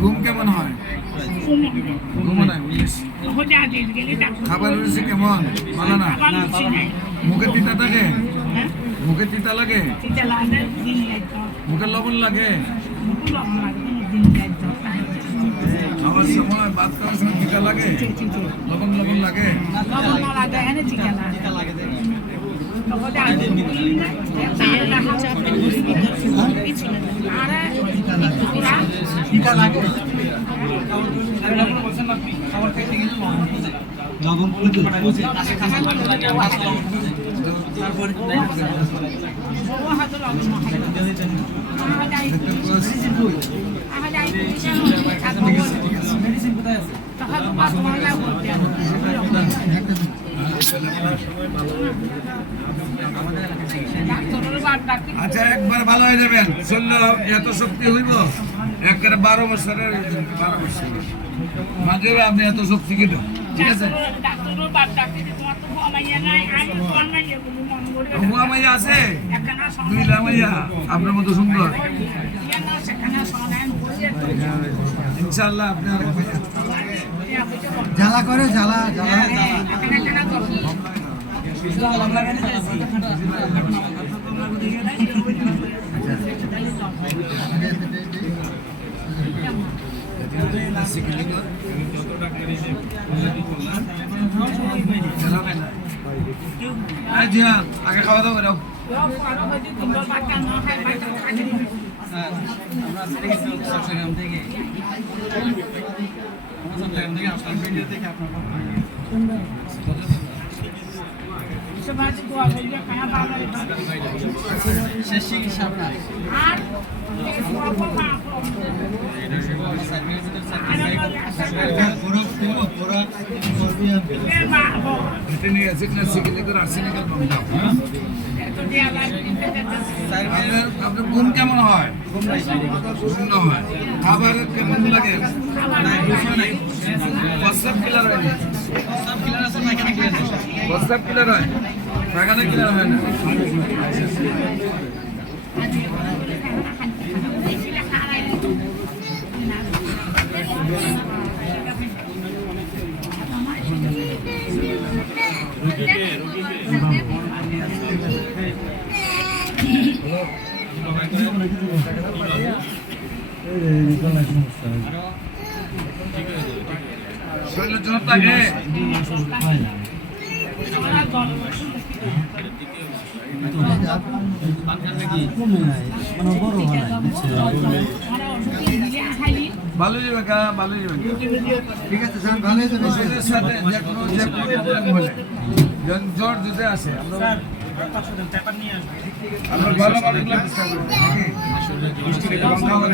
ঘুম কেমন হয়? ঘুমো নাই? খাবার রয়েছে কেমন? ভালো না? মুখে তিতা থাকে? মুখে তিতা লাগে? মুখে লবণ লাগে? আমার সময় বাদ করার সময় তিতা লাগে? লবণ লবণ লাগে? আচ্ছা, একবার ভালো হয়ে যাবেন। শুনলে এত শক্তি হইব একবারে 12 বছরের 12 বছর মাঝে আপনি এত শক্তি কিনো, ঠিক আছে? হুয়া মাইয়া আছে, 2 মাইয়া আপনার মতো সুন্দর। ইনশাআল্লাহ আপনার জ্বালা করে, জ্বালা জ্বালা আগে খাওয়া দাওয়া করে আপনার ঘুম কেমন হয়? শূন্য হয়। খাবার কেমন লাগে? প্রস্রাব ক্লিয়ার হয়? প্রস্রাব ক্লিয়ার হয়, পায়খানা ক্লিয়ার হয় না? শরীরের জন্য থাকে ভালো যাবে, ভালো যাবে, ঠিক আছে স্যার, ভালো যাবে। শরীরের সাথে যে কোনো প্রবলেম হলে জ্বর যদি আসে আমরা ভালো মানুষগুলো চেষ্টা করি।